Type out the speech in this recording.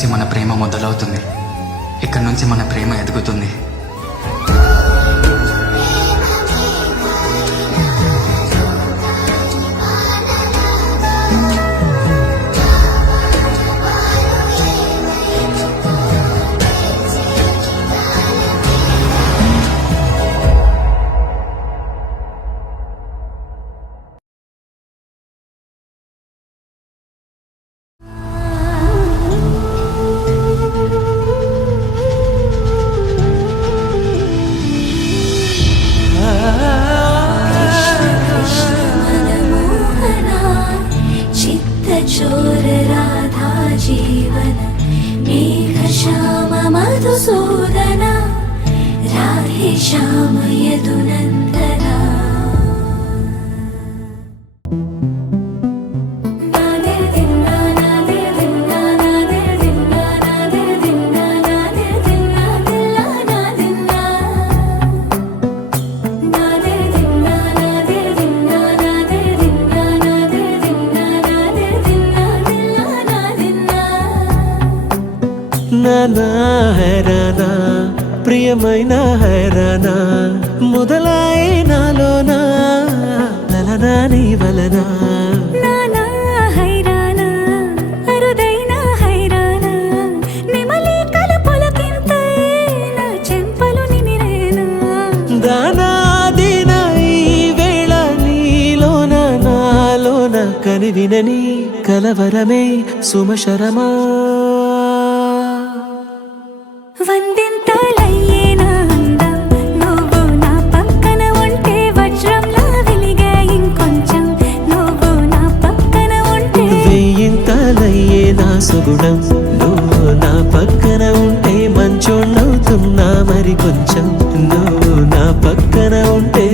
నుంచి మన ప్రేమ మొదలవుతుంది, ఇక్కడ నుంచి మన ప్రేమ ఎదుగుతుంది. चोर राधा जीवन मेघ श्याम मधुसूदना राधे श्याम यदुनंदना నానా హైరానా ప్రియమైన హైరానా మొదలై నాలోనా లలనా నీ వలనా నానా హైరానా అరుదైన హైరానా నిమలి కలుపులకింతై నా చెంపలు నిమిరేనా దానాదిన ఈ వేళ నీలోన నాలోన కనివినని కలవరమే సుమశరమా వందింతలయ్యేనా అందం నువ్వు నా పక్కన ఉంటే వజ్రంలా వెలిగే ఇంకొంచెం నువ్వు నా పక్కన ఉంటే వెయ్యింతలయ్యే నా సుగుణం నువ్వు నా పక్కన ఉంటే మంచోణ్ణవుతున్నా మరి కొంచెం నువ్వు నా పక్కన ఉంటే